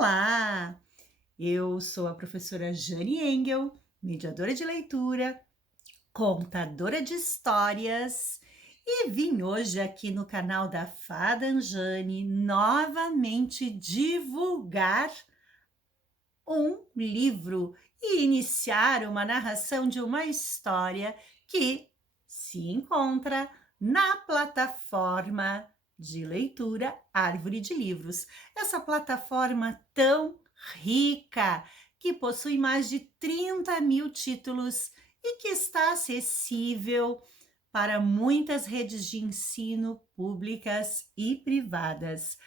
Olá, eu sou a professora Jane Engel, mediadora de leitura, contadora de histórias e vim hoje aqui no canal da Fada Anjane novamente divulgar um livro e iniciar uma narração de uma história que se encontra na plataforma de leitura Árvore de Livros. Essa plataforma tão rica, que possui mais de 30 mil títulos e que está acessível para muitas redes de ensino públicas e privadas.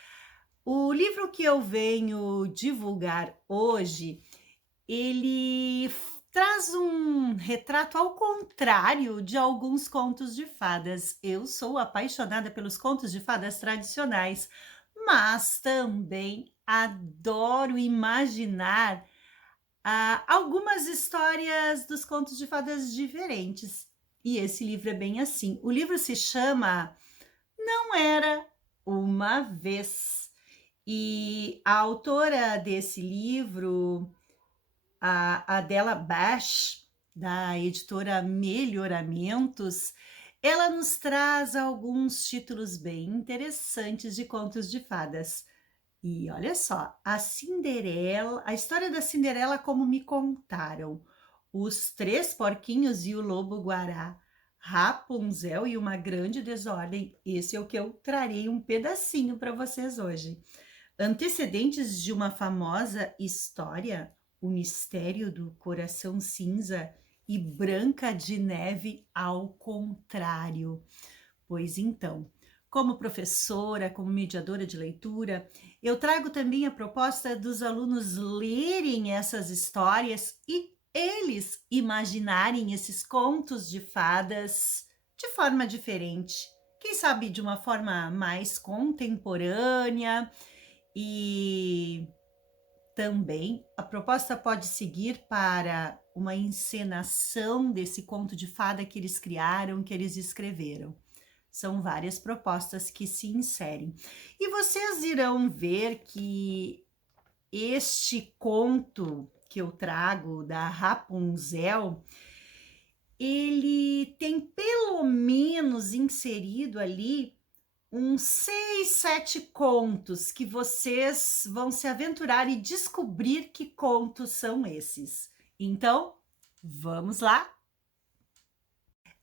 O livro que eu venho divulgar hoje, ele traz um retrato ao contrário de alguns contos de fadas. Eu sou apaixonada pelos contos de fadas tradicionais, mas também adoro imaginar algumas histórias dos contos de fadas diferentes. E esse livro é bem assim. O livro se chama Não Era Uma Vez. E a autora desse livro, a Adela Bash, da editora Melhoramentos, ela nos traz alguns títulos bem interessantes de contos de fadas. E olha só, a história da Cinderela como me contaram, Os Três Porquinhos e o Lobo-Guará, Rapunzel e uma Grande Desordem. Esse é o que eu trarei um pedacinho para vocês hoje. Antecedentes de uma famosa história, O Mistério do Coração Cinza e Branca de Neve ao contrário. Pois então, como professora, como mediadora de leitura, eu trago também a proposta dos alunos lerem essas histórias e eles imaginarem esses contos de fadas de forma diferente. Quem sabe de uma forma mais contemporânea, e também a proposta pode seguir para uma encenação desse conto de fada que eles criaram, que eles escreveram. São várias propostas que se inserem. E vocês irão ver que este conto que eu trago da Rapunzel, ele tem pelo menos inserido ali uns 6, 7 contos que vocês vão se aventurar e descobrir que contos são esses. Então, vamos lá?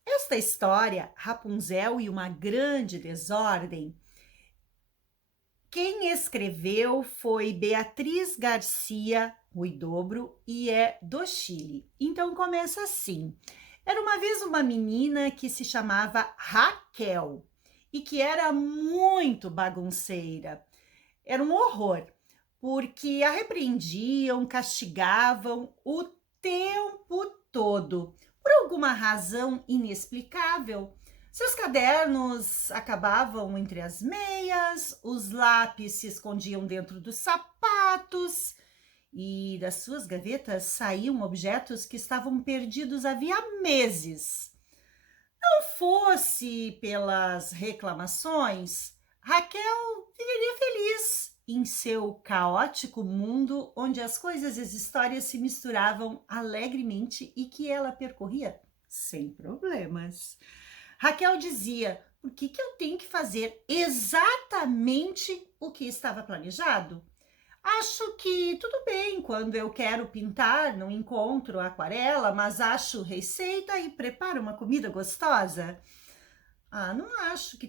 Esta história, Rapunzel e uma Grande Desordem, quem escreveu foi Beatriz Garcia Huidobro e é do Chile. Então começa assim. Era uma vez uma menina que se chamava Raquel e que era muito bagunceira. Era um horror, porque a repreendiam, castigavam o tempo todo. Por alguma razão inexplicável, seus cadernos acabavam entre as meias, os lápis se escondiam dentro dos sapatos e das suas gavetas saíam objetos que estavam perdidos havia meses. Não fosse pelas reclamações, Raquel viveria feliz em seu caótico mundo onde as coisas e as histórias se misturavam alegremente e que ela percorria sem problemas. Raquel dizia: por que eu tenho que fazer exatamente o que estava planejado? Acho que tudo bem quando eu quero pintar, não encontro a aquarela, mas acho receita e preparo uma comida gostosa. Não acho que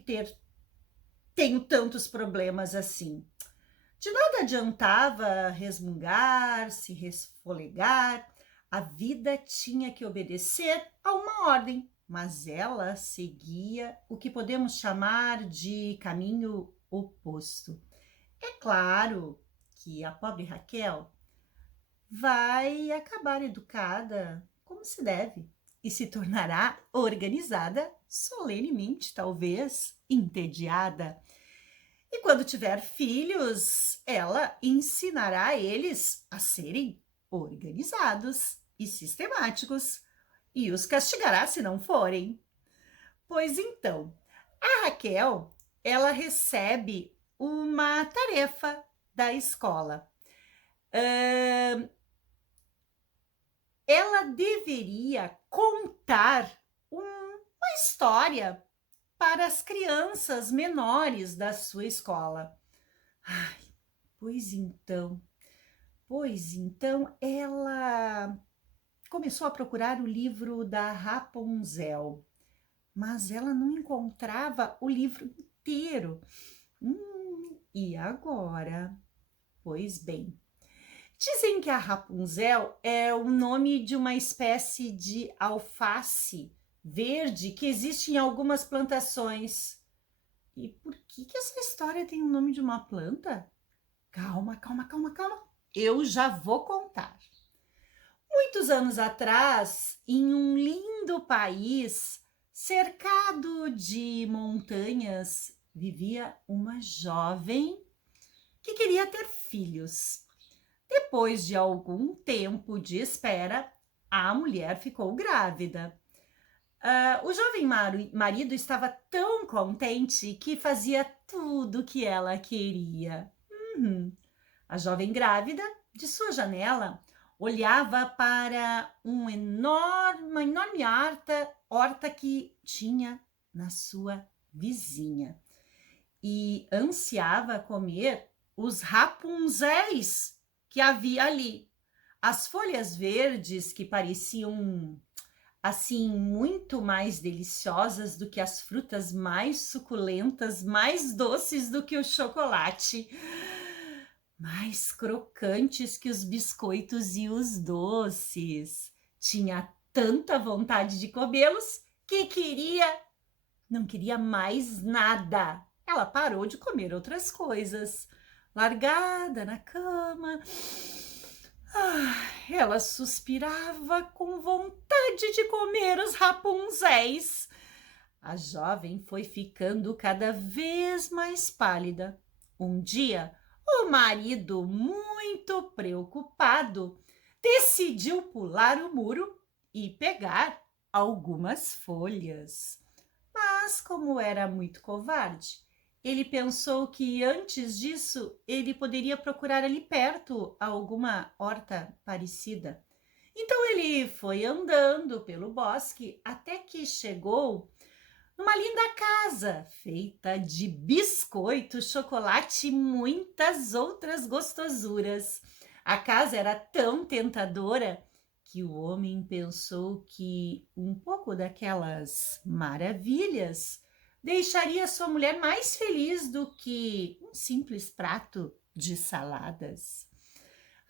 tenho tantos problemas assim. De nada adiantava resmungar, se resfolegar. A vida tinha que obedecer a uma ordem, mas ela seguia o que podemos chamar de caminho oposto. É claro que a pobre Raquel vai acabar educada como se deve e se tornará organizada, solenemente, talvez entediada. E quando tiver filhos, ela ensinará eles a serem organizados e sistemáticos e os castigará se não forem. Pois então, a Raquel, ela recebe uma tarefa da escola. Hã, ela deveria contar uma história para as crianças menores da sua escola. Ai, pois então, pois então, ela começou a procurar o livro da Rapunzel, mas ela não encontrava o livro inteiro. E agora? Pois bem, dizem que a Rapunzel é o nome de uma espécie de alface verde que existe em algumas plantações. E por que essa história tem o nome de uma planta? Calma, calma, calma, calma. Eu já vou contar. Muitos anos atrás, em um lindo país cercado de montanhas, vivia uma jovem que queria ter filhos. Depois de algum tempo de espera, a mulher ficou grávida. O jovem marido estava tão contente que fazia tudo o que ela queria. Uhum. A jovem grávida, de sua janela, olhava para uma enorme horta que tinha na sua vizinha e ansiava comer os rapunzéis que havia ali. As folhas verdes que pareciam assim muito mais deliciosas do que as frutas mais suculentas, mais doces do que o chocolate, mais crocantes que os biscoitos e os doces. Tinha tanta vontade de comê-los que não queria mais nada. Ela parou de comer outras coisas. Largada na cama, ela suspirava com vontade de comer os rapunzéis. A jovem foi ficando cada vez mais pálida. Um dia, o marido, muito preocupado, decidiu pular o muro e pegar algumas folhas. Mas, como era muito covarde, ele pensou que antes disso ele poderia procurar ali perto alguma horta parecida. Então ele foi andando pelo bosque até que chegou numa linda casa feita de biscoito, chocolate e muitas outras gostosuras. A casa era tão tentadora que o homem pensou que um pouco daquelas maravilhas deixaria sua mulher mais feliz do que um simples prato de saladas.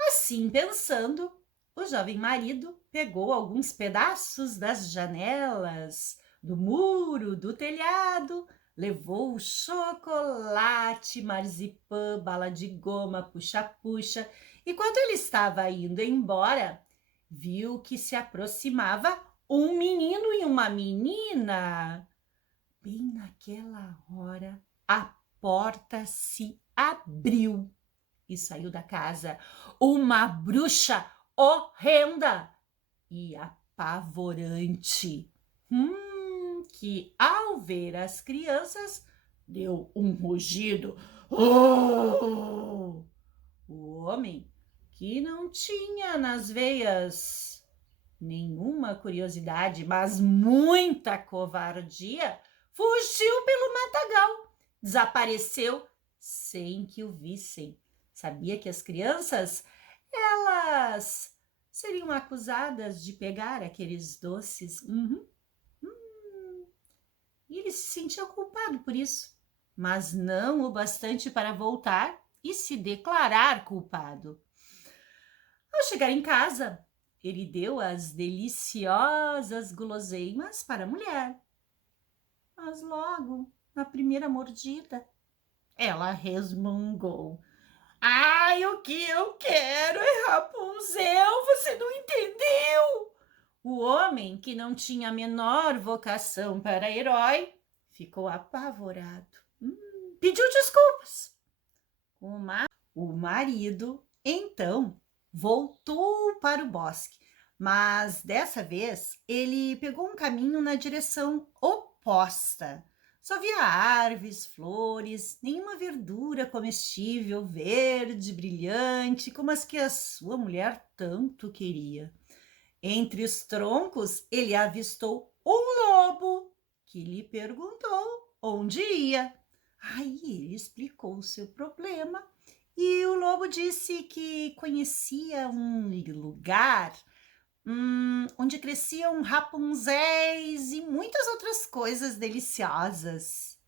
Assim pensando, o jovem marido pegou alguns pedaços das janelas, do muro, do telhado, levou chocolate, marzipan, bala de goma, puxa-puxa, e quando ele estava indo embora, viu que se aproximava um menino e uma menina. Bem naquela hora, a porta se abriu e saiu da casa uma bruxa horrenda e apavorante, que ao ver as crianças deu um rugido. Oh! O homem, que não tinha nas veias nenhuma curiosidade, mas muita covardia, fugiu pelo matagal, desapareceu sem que o vissem. Sabia que as crianças, elas seriam acusadas de pegar aqueles doces. E ele se sentia culpado por isso, mas não o bastante para voltar e se declarar culpado. Ao chegar em casa, ele deu as deliciosas guloseimas para a mulher. Mas logo, na primeira mordida, ela resmungou. Ai, o que eu quero é Rapunzel, você não entendeu? O homem, que não tinha a menor vocação para herói, ficou apavorado. Pediu desculpas. O marido, então, voltou para o bosque, mas dessa vez ele pegou um caminho na direção oposta. Só via árvores, flores, nenhuma verdura comestível, verde, brilhante, como as que a sua mulher tanto queria. Entre os troncos, ele avistou um lobo, que lhe perguntou onde ia. Aí ele explicou o seu problema e o lobo disse que conhecia um lugar onde cresciam rapunzéis e muitas outras coisas deliciosas.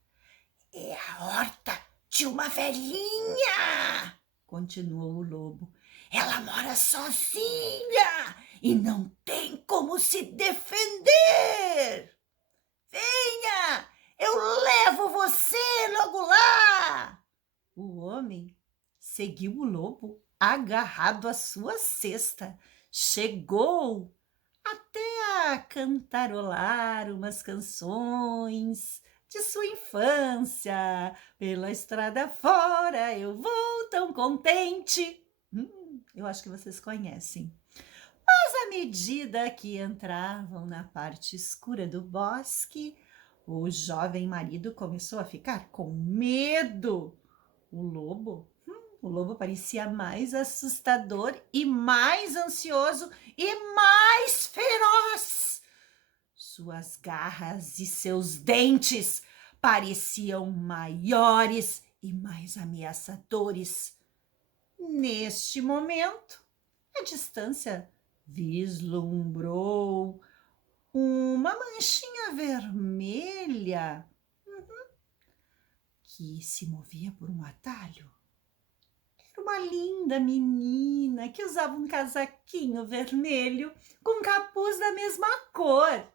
É a horta de uma velhinha, continuou o lobo. Ela mora sozinha e não tem como se defender. Venha, eu levo você logo lá. O homem seguiu o lobo agarrado à sua cesta. Chegou até a cantarolar umas canções de sua infância. Pela estrada fora eu vou tão contente. Eu acho que vocês conhecem. Mas à medida que entravam na parte escura do bosque, o jovem marido começou a ficar com medo. O lobo parecia mais assustador e mais ansioso e mais feroz. Suas garras e seus dentes pareciam maiores e mais ameaçadores. Neste momento, a distância vislumbrou uma manchinha vermelha que se movia por um atalho. Era uma linda menina que usava um casaquinho vermelho com capuz da mesma cor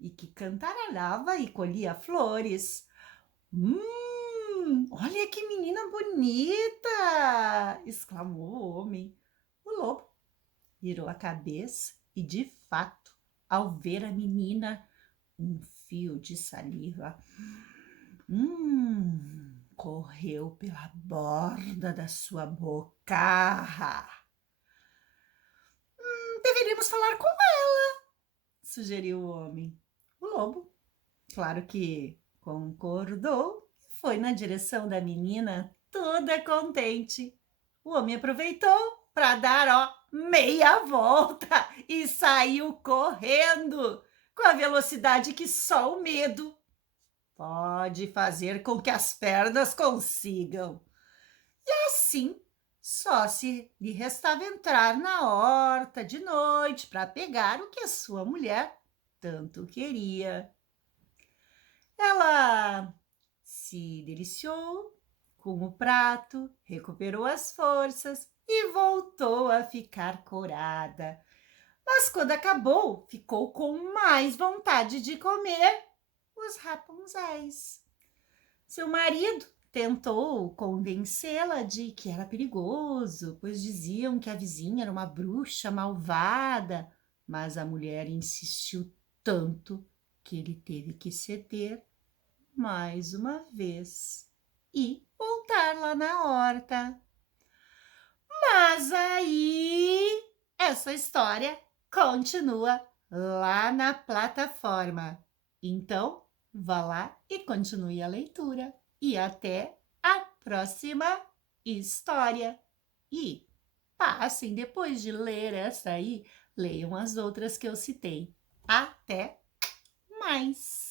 e que cantarolava e colhia flores. Olha que menina bonita! Exclamou o homem. O lobo virou a cabeça e, de fato, ao ver a menina, um fio de saliva correu pela borda da sua boca. Deveríamos falar com ela, sugeriu o homem. O lobo, claro que concordou, e foi na direção da menina, toda contente. O homem aproveitou para dar, meia volta e saiu correndo com a velocidade que só o medo pode fazer com que as pernas consigam. E assim, só se lhe restava entrar na horta de noite para pegar o que a sua mulher tanto queria. Ela se deliciou com o prato, recuperou as forças e voltou a ficar corada. Mas quando acabou, ficou com mais vontade de comer os rapunzéis. Seu marido tentou convencê-la de que era perigoso, pois diziam que a vizinha era uma bruxa malvada, mas a mulher insistiu tanto que ele teve que ceder mais uma vez e voltar lá na horta. Mas aí essa história continua lá na plataforma. Então, vá lá e continue a leitura. E até a próxima história. E passem, depois de ler essa aí, leiam as outras que eu citei. Até mais!